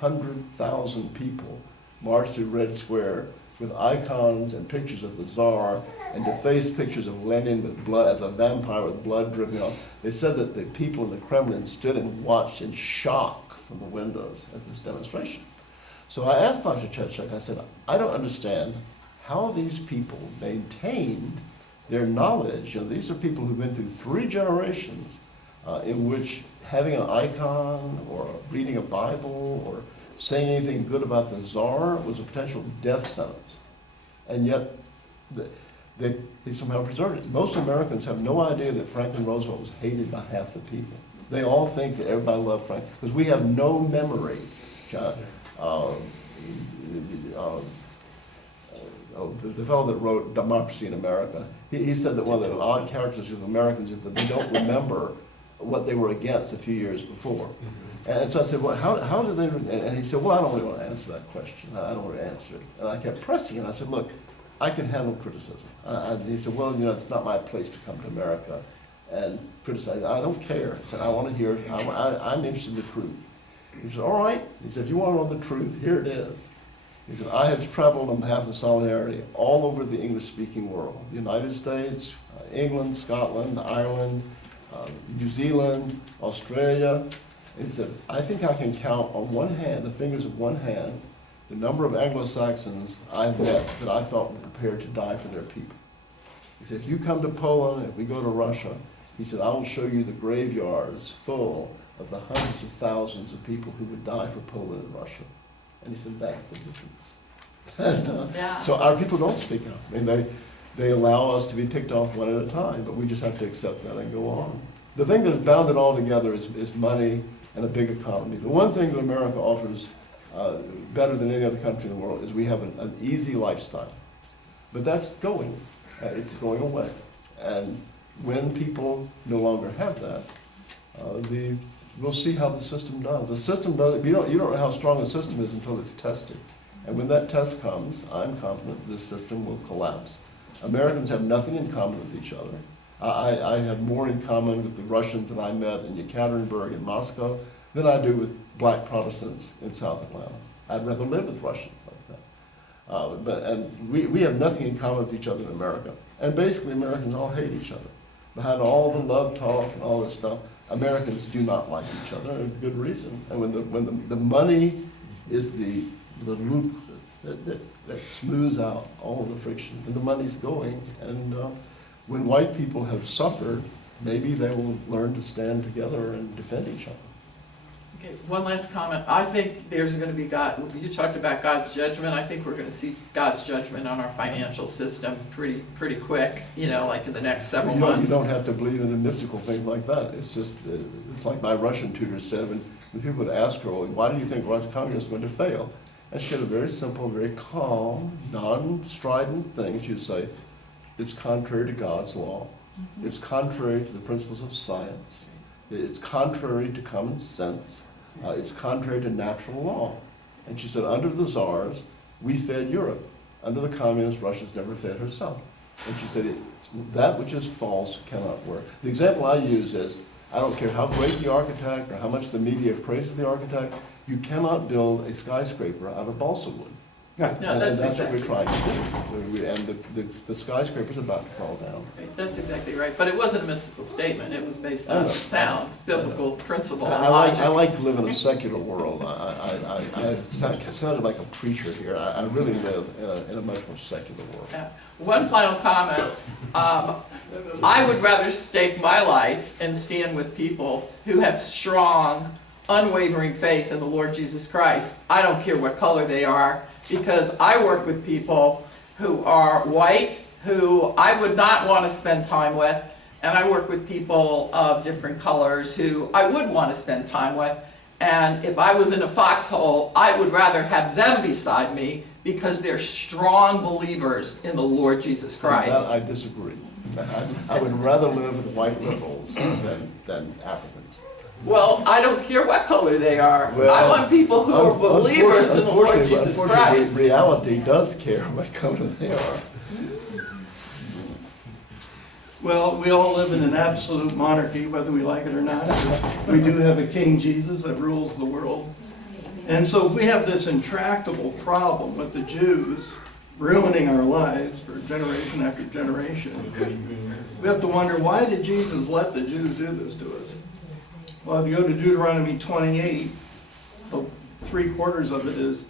100,000 people marched through Red Square with icons and pictures of the Tsar and defaced pictures of Lenin with blood, as a vampire with blood dripping off. They said that the people in the Kremlin stood and watched in shock from the windows at this demonstration. So I asked Dr. Chechuk, I said, I don't understand how these people maintained their knowledge. You know, these are people who've been through 3 generations in which having an icon or reading a Bible or saying anything good about the Tsar was a potential death sentence. And yet, they somehow preserved it. Most Americans have no idea that Franklin Roosevelt was hated by half the people. They all think that everybody loved Franklin, because we have no memory, John. The fellow that wrote Democracy in America, he said that one of the odd characteristics of Americans is that they don't remember what they were against a few years before. And so I said, well, how did they, and he said, well, I don't really want to answer that question. I don't want to answer it. And I kept pressing, and I said, look, I can handle criticism. He said, well, you know, it's not my place to come to America and criticize. I don't care. I said, I want to hear it. I'm interested in the truth. He said, all right. He said, if you want to know the truth, here it is. He said, I have traveled on behalf of Solidarity all over the English-speaking world. The United States, England, Scotland, Ireland, New Zealand, Australia. And he said, I think I can count on one hand, the fingers of one hand, the number of Anglo-Saxons I've met that I thought were prepared to die for their people. He said, if you come to Poland, if we go to Russia, he said, I will show you the graveyards full of the hundreds of thousands of people who would die for Poland and Russia. And he said, that's the difference. And, Yeah. So our people don't speak up. I mean, they allow us to be picked off one at a time, but we just have to accept that and go on. The thing that's bound it all together is money and a big economy. The one thing that America offers better than any other country in the world is we have an easy lifestyle. But that's going. It's going away. And when people no longer have that, we'll see how the system does. The system does, you don't know how strong a system is until it's tested. And when that test comes, I'm confident this system will collapse. Americans have nothing in common with each other. I have more in common with the Russians that I met in Yekaterinburg and Moscow than I do with black Protestants in South Atlanta. I'd rather live with Russians like that. And we have nothing in common with each other in America. And basically Americans all hate each other. Behind all the love talk and all this stuff, Americans do not like each other, and with good reason. And when the money is the loop that smooths out all the friction, and the money's going, and when white people have suffered, maybe they will learn to stand together and defend each other. Okay, one last comment. I think there's going to be you talked about God's judgment. I think we're going to see God's judgment on our financial system pretty quick, you know, like in the next several months. You don't have to believe in the mystical things like that. It's just, it's like my Russian tutor said, when people would ask her, well, why do you think Russian communism is going to fail? And she had a very simple, very calm, non-strident thing. She would say, it's contrary to God's law. Mm-hmm. It's contrary to the principles of science. It's contrary to common sense. It's contrary to natural law. And she said, under the Tsars, we fed Europe. Under the communists, Russia's never fed herself. And she said, that which is false cannot work. The example I use is, I don't care how great the architect or how much the media praises the architect, you cannot build a skyscraper out of balsa wood. No, and that's exactly what we're trying to do. And the skyscraper's about to fall down. right. That's exactly right. But it wasn't a mystical statement. It was based on sound, biblical principle and logic. I like to live in a secular world. I sounded like a preacher here. I really live in a much more secular world. Yeah. One final comment. I would rather stake my life and stand with people who have strong, unwavering faith in the Lord Jesus Christ. I don't care what color they are, because I work with people who are white, who I would not want to spend time with, and I work with people of different colors who I would want to spend time with. And if I was in a foxhole, I would rather have them beside me because they're strong believers in the Lord Jesus Christ. That I disagree. I would rather live with white liberals than Africans. Well, I don't care what color they are. Well, I want people who are believers in the Lord Jesus Christ. Reality does care what color they are. Well, we all live in an absolute monarchy, whether we like it or not. We do have a King Jesus that rules the world. And so if we have this intractable problem with the Jews ruining our lives for generation after generation, we have to wonder, why did Jesus let the Jews do this to us? Well, if you go to Deuteronomy 28, 3/4 of it is,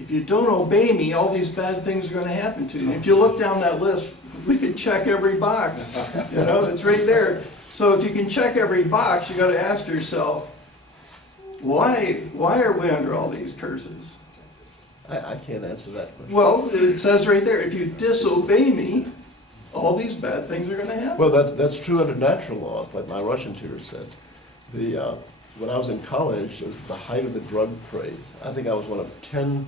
if you don't obey me, all these bad things are going to happen to you. If you look down that list, we could check every box. You know, it's right there. So if you can check every box, you got to ask yourself, why are we under all these curses? I can't answer that question. Well, it says right there, if you disobey me, all these bad things are going to happen. Well, that's true under natural laws, like my Russian tutor said. When I was in college, it was the height of the drug craze. I think I was one of 10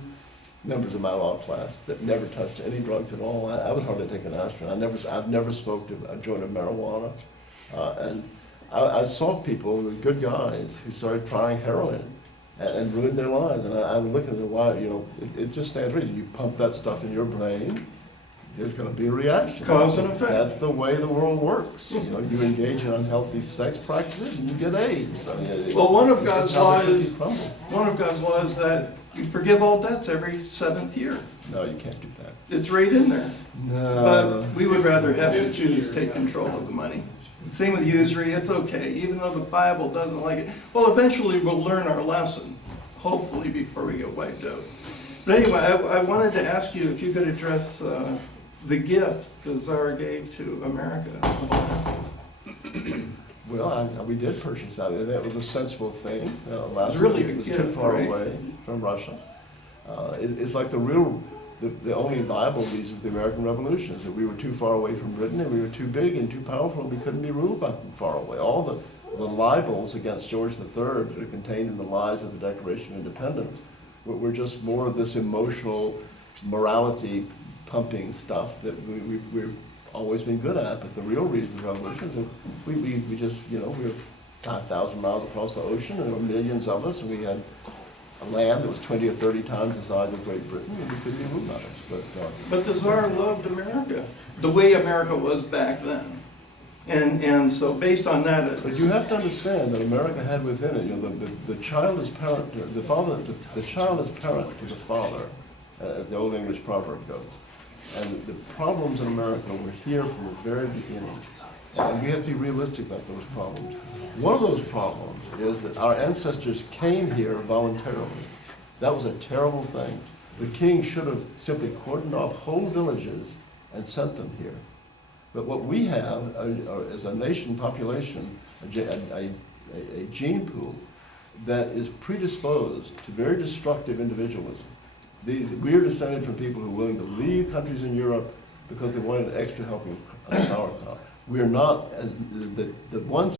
members of my law class that never touched any drugs at all. I would hardly take an aspirin. I've never smoked a joint of marijuana. And I saw people, good guys, who started trying heroin and ruined their lives. And I would look at it, why, you know, it just stands reason. You pump that stuff in your brain, there's going to be a reaction. Cause and effect. That's the way the world works. You know, you engage in unhealthy sex practices and you get AIDS. I mean, Well, one of it's God's just how the laws, cookie crumbles. one of God's laws is that you forgive all debts every 7th year. No, you can't do that. It's right in there. No. But we would rather have the Jews take control of the money. Same with usury, it's okay, even though the Bible doesn't like it. Well, eventually we'll learn our lesson, hopefully before we get wiped out. But anyway, I wanted to ask you if you could address the gift the Tsar gave to America. Well, we did purchase that. That was a sensible thing. Last really week a it was gift, too far right? away from Russia. It's like the only viable reason for the American Revolution is that we were too far away from Britain and we were too big and too powerful and we couldn't be ruled by them far away. All the libels against George III that are contained in the lies of the Declaration of Independence were just more of this emotional morality pumping stuff that we've always been good at. But the real reason for the revolution is that we just, you know, we were 5,000 miles across the ocean and there were millions of us and we had a land that was 20 or 30 times the size of Great Britain and we couldn't be ruled by it. But the Tsar loved America, the way America was back then. And so based on that, But you have to understand that America had within it, you know, the child is parent, the child is parent to the father, as the old English proverb goes. And the problems in America were here from the very beginning. And we have to be realistic about those problems. One of those problems is that our ancestors came here voluntarily. That was a terrible thing. The king should have simply cordoned off whole villages and sent them here. But what we have is a nation population, a gene pool that is predisposed to very destructive individualism. We are descended from people who are willing to leave countries in Europe because they wanted an extra helping of sauerkraut. We are not, the ones